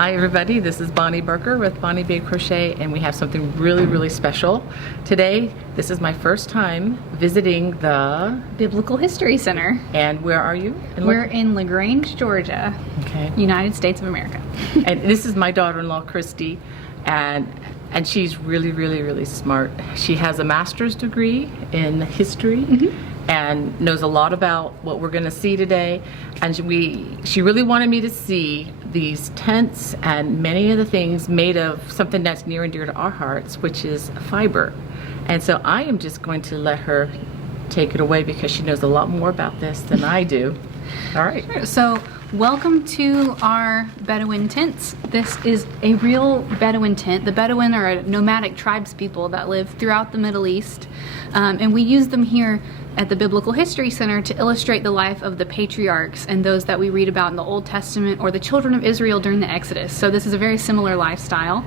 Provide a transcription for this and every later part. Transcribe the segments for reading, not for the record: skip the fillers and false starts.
Hi everybody, this is Bonnie Barker with Bonnie Bay Crochet, and we have something really special today. This is my first time visiting the Biblical History Center. And where are you? We're in LaGrange, Georgia, okay, United States of America. And this is my daughter-in-law, Christy, and she's really smart. She has a master's degree in history. And knows a lot about what we're going to see today. And she really wanted me to see these tents and many of the things made of something that's near and dear to our hearts, which is fiber. And so I am just going to let her take it away because she knows a lot more about this than I do. All right. Sure. So welcome to our Bedouin tents. This is a real Bedouin tent. The Bedouin are a nomadic tribes people that live throughout the Middle East. And we use them here at the Biblical History Center to illustrate the life of the patriarchs and those that we read about in the Old Testament or the children of Israel during the Exodus. So this is a very similar lifestyle.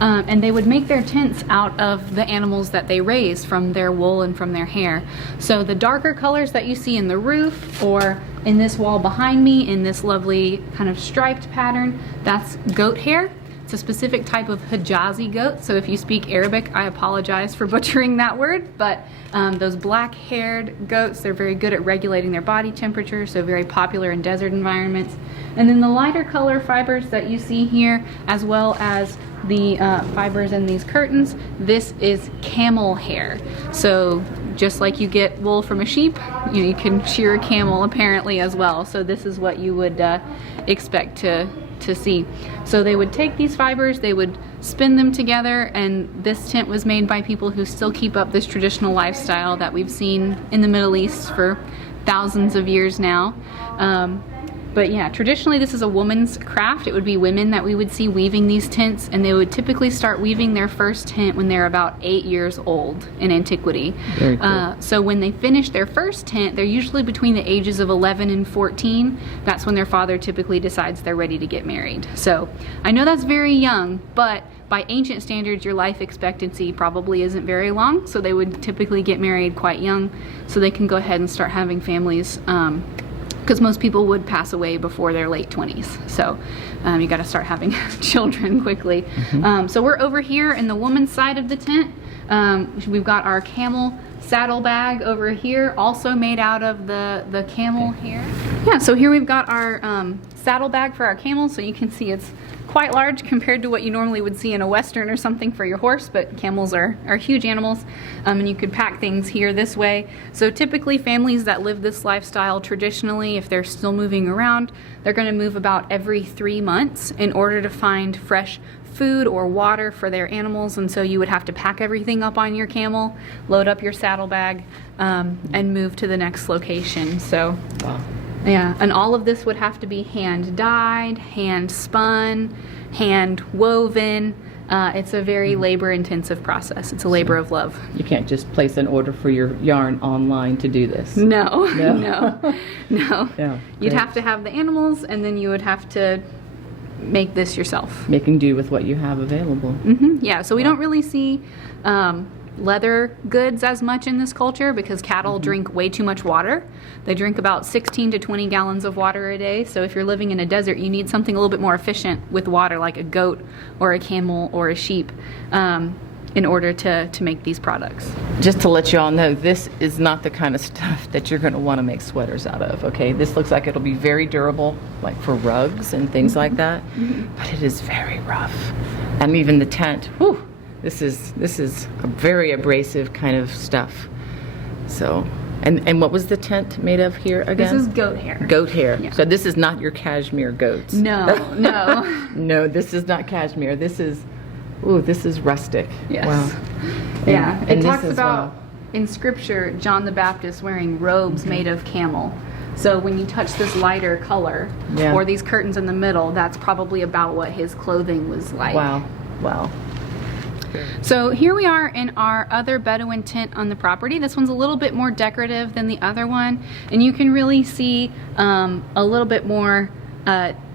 And they would make their tents out of the animals that they raised from their wool and from their hair. So the darker colors that you see in the roof or in this wall behind me in this lovely kind of striped pattern, that's goat hair. It's a specific type of Hijazi goat, so if you speak Arabic, I apologize for butchering that word, but those black-haired goats, they're very good at regulating their body temperature, so very popular in desert environments. And then the lighter color fibers that you see here, as well as the fibers in these curtains, this is camel hair. So just like you get wool from a sheep, you can shear a camel apparently as well. So this is what you would expect to see. So they would take these fibers, they would spin them together, and this tent was made by people who still keep up this traditional lifestyle that we've seen in the Middle East for thousands of years now. But yeah, traditionally this is a woman's craft. It would be women that we would see weaving these tents, and they would typically start weaving their first tent when they're about 8 years old in antiquity. Very cool. So when they finish their first tent, they're usually between the ages of 11 and 14. That's when their father typically decides they're ready to get married. So I know that's very young, but by ancient standards, your life expectancy probably isn't very long, so they would typically get married quite young so they can go ahead and start having families, because most people would pass away before their late 20s. So you got to start having children quickly. So we're over here in the woman's side of the tent. We've got our camel saddle bag over here, also made out of the camel hair. Yeah, so here we've got our saddle bag for our camels. So you can see it's quite large compared to what you normally would see in a Western or something for your horse, but camels are huge animals, and you could pack things here this way. So typically families that live this lifestyle traditionally, if they're still moving around, they're going to move about every 3 months in order to find fresh food or water for their animals, and so you would have to pack everything up on your camel, load up your saddlebag, and move to the next location. So Wow. Yeah, and all of this would have to be hand dyed, hand spun, hand woven. It's a very labor intensive process. It's a labor of love. You can't just place an order for your yarn online to do this. No. Yeah, You'd have to have the animals, and then you would have to make this yourself. Making do with what you have available. Yeah, so we don't really see leather goods as much in this culture because cattle drink way too much water. They drink about 16 to 20 gallons of water a day. So if you're living in a desert, you need something a little bit more efficient with water, like a goat or a camel or a sheep, in order to make these products. Just to let you all know, this is not the kind of stuff that you're going to want to make sweaters out of, okay? This looks like it'll be very durable, like for rugs and things like that, but it is very rough. And even the tent, whew, this is a very abrasive kind of stuff. So, and what was the tent made of here again? This is goat hair. Goat hair. Yeah. So this is not your cashmere goats. No. No, this is not cashmere. This is rustic. Yes. Wow. Yeah. And It this talks as about well. in scripture John the Baptist wearing robes made of camel. So when you touch this lighter color or these curtains in the middle, that's probably about what his clothing was like. Wow. So here we are in our other Bedouin tent on the property. This one's a little bit more decorative than the other one, and you can really see a little bit more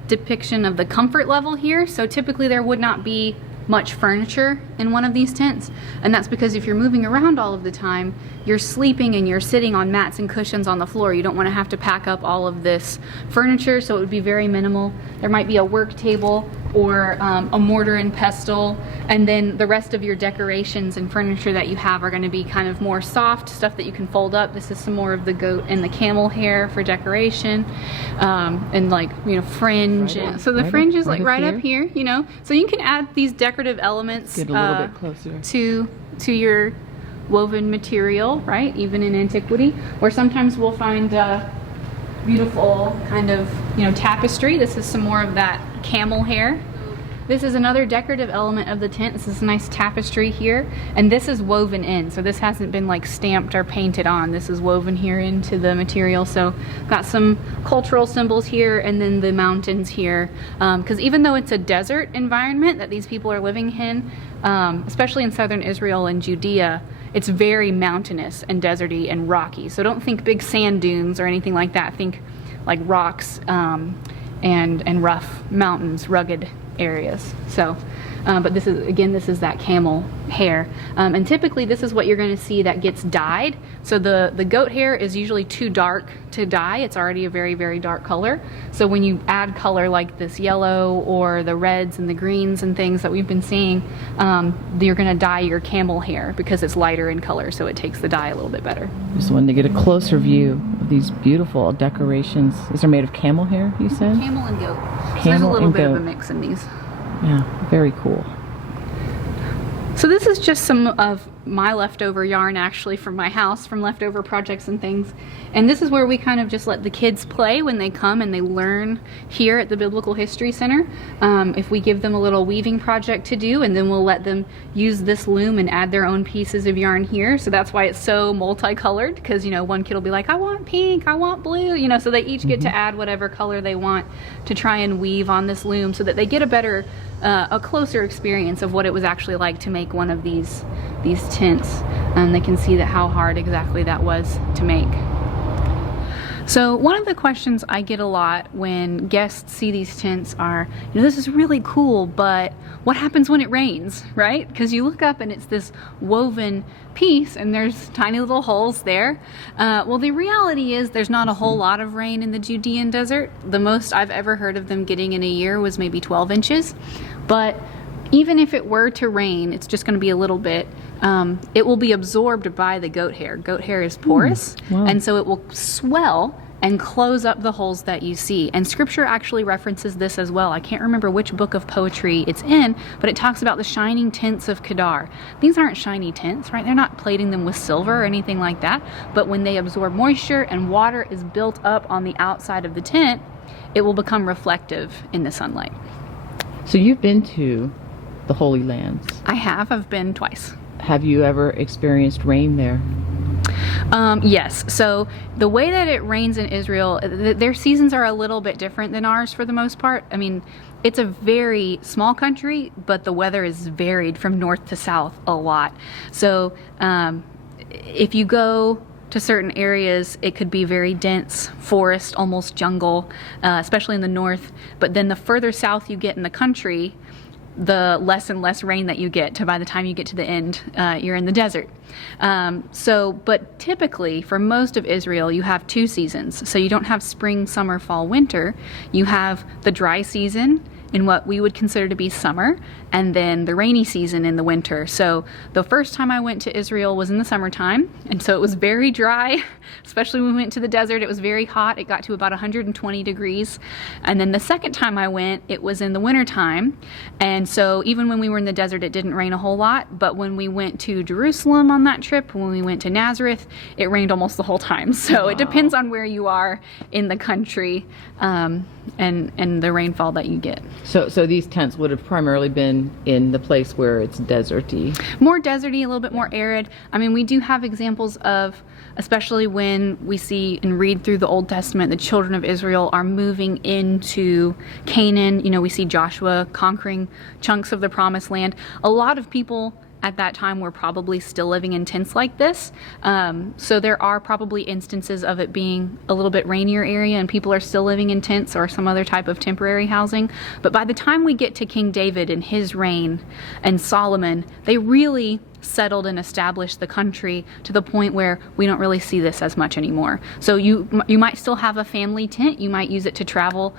depiction of the comfort level here. So typically there would not be much furniture in one of these tents, and that's because if you're moving around all of the time, you're sleeping and you're sitting on mats and cushions on the floor. You don't want to have to pack up all of this furniture, so it would be very minimal. There might be a work table or a mortar and pestle, and then the rest of your decorations and furniture that you have are going to be kind of more soft stuff that you can fold up. This is some more of the goat and the camel hair for decoration, and like, you know, fringe. So the fringe is like right up here, you know, so you can add these decorative elements get a little bit closer to your woven material, right? Even in antiquity, or sometimes we'll find beautiful kind of, you know, tapestry. This is some more of that camel hair. This is another decorative element of the tent. This is a nice tapestry here, and this is woven in, so this hasn't been like stamped or painted on. This is woven here into the material. So got some cultural symbols here, and then the mountains here, because even though it's a desert environment that these people are living in, especially in southern Israel and Judea, it's very mountainous and deserty and rocky. So don't think big sand dunes or anything like that. Think like rocks and rough mountains, rugged areas. So, but this is that camel hair, and typically this is what you're going to see that gets dyed. So the goat hair is usually too dark to dye. It's already a very, very dark color. So when you add color like this yellow or the reds and the greens and things that we've been seeing, you're going to dye your camel hair because it's lighter in color, so it takes the dye a little bit better. Just wanted to get a closer view of these beautiful decorations. These are made of camel hair, you said? Camel and goat. So Camel there's a little and bit goat. of a mix in these. Yeah, very cool. So this is just some of my leftover yarn, actually, from my house, from leftover projects and things. And this is where we kind of just let the kids play when they come and they learn here at the Biblical History Center. If we give them a little weaving project to do, and then we'll let them use this loom and add their own pieces of yarn here. So that's why it's so multicolored, because, you know, one kid will be like, I want pink, I want blue, you know, so they each get to add whatever color they want to try and weave on this loom so that they get a better, a closer experience of what it was actually like to make one of these tents, and they can see that how hard exactly that was to make. So one of the questions I get a lot when guests see these tents are, you know, this is really cool, but what happens when it rains, right? Because you look up and it's this woven piece and there's tiny little holes there. Well, the reality is there's not a whole lot of rain in the Judean desert. The most I've ever heard of them getting in a year was maybe 12 inches. But even if it were to rain, it's just going to be a little bit. It will be absorbed by the goat hair. Goat hair is porous, and so it will swell and close up the holes that you see. And scripture actually references this as well. I can't remember which book of poetry it's in, but it talks about the shining tents of Kedar. These aren't shiny tents, right? They're not plating them with silver or anything like that, but when they absorb moisture and water is built up on the outside of the tent, it will become reflective in the sunlight. So you've been to the Holy Lands. I have. I've been twice. Have you ever experienced rain there? Yes. So the way that it rains in Israel, their seasons are a little bit different than ours for the most part. I mean, it's a very small country, but the weather is varied from north to south a lot. So if you go to certain areas, it could be very dense forest, almost jungle, especially in the north. But then the further south you get in the country, the less and less rain that you get. To by the time you get to the end, you're in the desert. But typically for most of Israel, you have two seasons. So you don't have spring, summer, fall, winter. You have the dry season in what we would consider to be summer, and then the rainy season in the winter. So the first time I went to Israel was in the summertime, and so it was very dry, especially when we went to the desert. It was very hot. It got to about 120 degrees. And then the second time I went, it was in the wintertime, and so even when we were in the desert, it didn't rain a whole lot. But when we went to Jerusalem on that trip, when we went to Nazareth, it rained almost the whole time. So It depends on where you are in the country, and the rainfall that you get. So these tents would have primarily been in the place where it's deserty. More deserty, a little bit more arid. I mean, we do have examples of, especially when we see and read through the Old Testament, the children of Israel are moving into Canaan. You know, we see Joshua conquering chunks of the Promised Land. A lot of people at that time were probably still living in tents like this. So there are probably instances of it being a little bit rainier area and people are still living in tents or some other type of temporary housing. But by the time we get to King David and his reign and Solomon, they really settled and established the country to the point where we don't really see this as much anymore. So you might still have a family tent. You might use it to travel,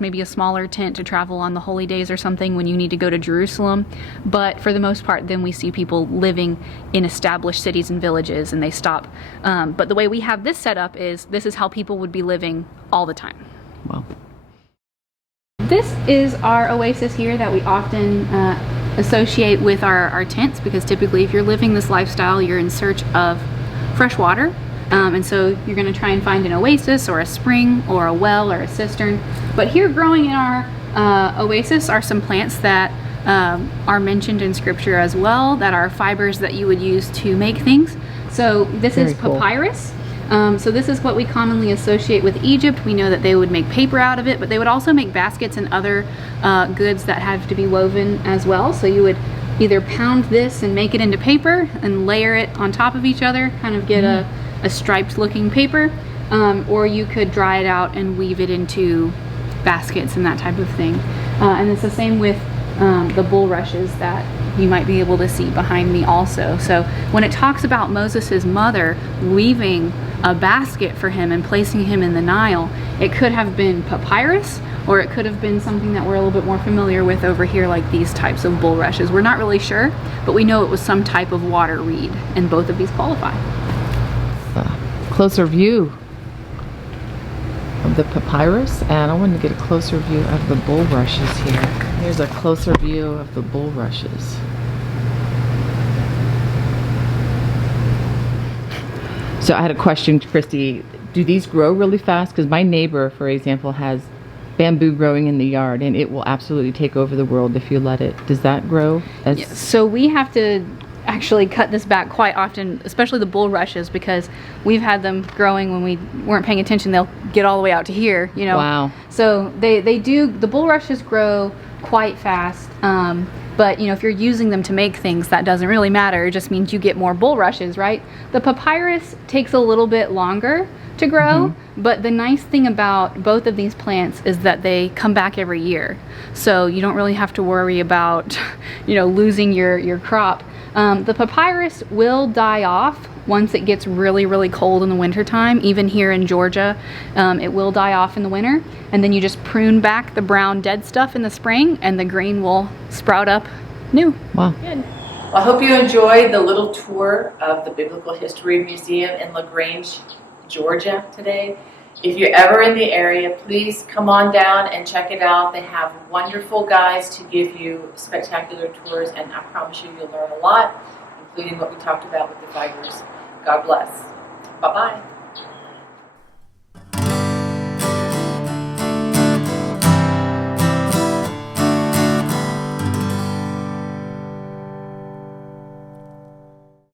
maybe a smaller tent to travel on the holy days or something when you need to go to Jerusalem. But for the most part, then we see people living in established cities and villages, and they stop. But the way we have this set up is this is how people would be living all the time. Wow. This is our oasis here that we often associate with our tents, because typically if you're living this lifestyle, you're in search of fresh water. And so you're going to try and find an oasis or a spring or a well or a cistern. But here growing in our oasis are some plants that are mentioned in scripture as well, that are fibers that you would use to make things. So this is papyrus. So this is what we commonly associate with Egypt. We know that they would make paper out of it, but they would also make baskets and other goods that have to be woven as well. So you would either pound this and make it into paper and layer it on top of each other, kind of get a striped looking paper, or you could dry it out and weave it into baskets and that type of thing. And it's the same with the bulrushes that you might be able to see behind me also. So when it talks about Moses's mother weaving a basket for him and placing him in the Nile, it could have been papyrus, or it could have been something that we're a little bit more familiar with over here, like these types of bulrushes. We're not really sure, but we know it was some type of water reed, and both of these qualify. Closer view of the papyrus, and I wanted to get a closer view of the bulrushes here. Here's a closer view of the bulrushes. So I had a question, Christy. Do these grow really fast? Because my neighbor, for example, has bamboo growing in the yard, and it will absolutely take over the world if you let it. Does that grow? Yes. So we have to actually cut this back quite often, especially the bulrushes, because we've had them growing when we weren't paying attention. They'll get all the way out to here, you know. Wow. So they do, the bulrushes grow quite fast. But you know, if you're using them to make things, that doesn't really matter. It just means you get more bulrushes, right? The papyrus takes a little bit longer to grow, but the nice thing about both of these plants is that they come back every year. So you don't really have to worry about, you know, losing your crop. The papyrus will die off once it gets really, really cold in the wintertime. Even here in Georgia, it will die off in the winter. And then you just prune back the brown dead stuff in the spring, and the green will sprout up new. Wow. Good. Well, I hope you enjoyed the little tour of the Biblical History Museum in LaGrange, Georgia today. If you're ever in the area, please come on down and check it out. They have wonderful guides to give you spectacular tours, and I promise you'll learn a lot, including what we talked about with the fibers. God bless. Bye-bye.